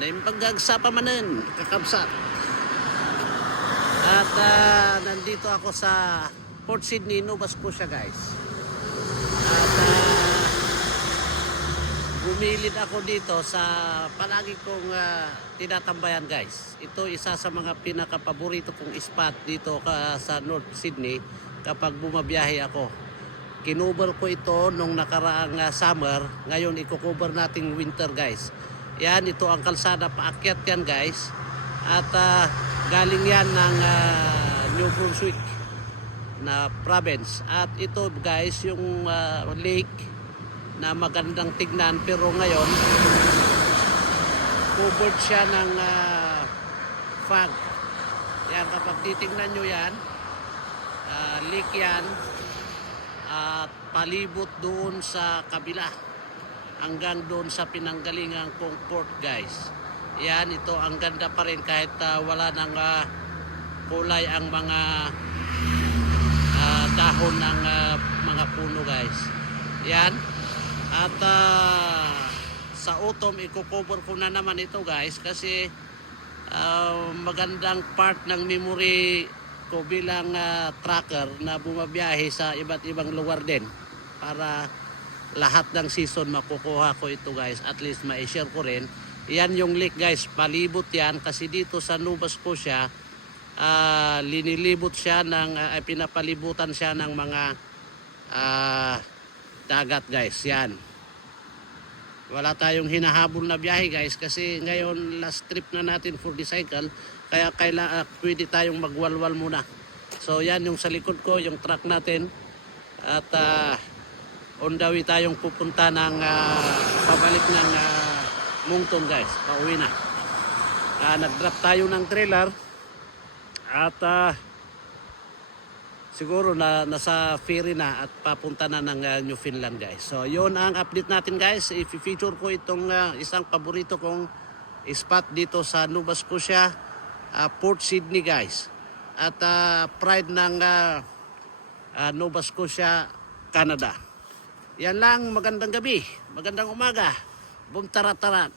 na imbagagsa pa manen kakabsat. At nandito ako sa Port Sydney, Nova Scotia guys. At bumilid ako dito sa palagi kong tinatambayan guys. Ito isa sa mga pinakapaborito kong spot dito sa North Sydney kapag bumabiyahe ako. Kinuber ko ito nung nakaraang summer. Ngayon iko-cover nating winter guys. Yan, ito ang kalsada paakyat yan guys. At galing yan ng New Brunswick na province. At ito guys yung lake na magandang tignan, pero ngayon covered siya ng fog. Yan, kapag titignan nyo yan, lake yan, at palibot doon sa kabila hanggang doon sa pinanggalingan kong port guys. Yan, ito ang ganda pa rin kahit wala ng kulay ang mga dahon ng mga puno guys. Yan. At sa autumn i-cover ko na naman ito guys kasi magandang part ng memory ko bilang tracker na bumabiyahe sa iba't ibang lugar din para lahat ng season makukuha ko ito guys, at least ma-share ko rin. Yan yung lake guys, palibot yan kasi dito sa Nova Scotia linilibot siya ng pinapalibutan siya ng mga dagat guys. Yan, wala tayong hinahabol na biyahe guys kasi ngayon last trip na natin for the cycle, kaya pwede tayong magwalwal muna. So yan yung sa likod ko, yung truck natin, at on the way tayong pupunta ng pabalik ng Moncton guys, pauwi na. Nag-drop tayo ng trailer at siguro nasa ferry na at papunta na ng Newfoundland guys. So yun ang update natin guys. I-feature ko itong isang paborito kong spot dito sa Nova Scotia, Port Sydney guys. At pride ng Nova Scotia, Canada. Yan lang, magandang gabi, magandang umaga. Bum tarat-tarat.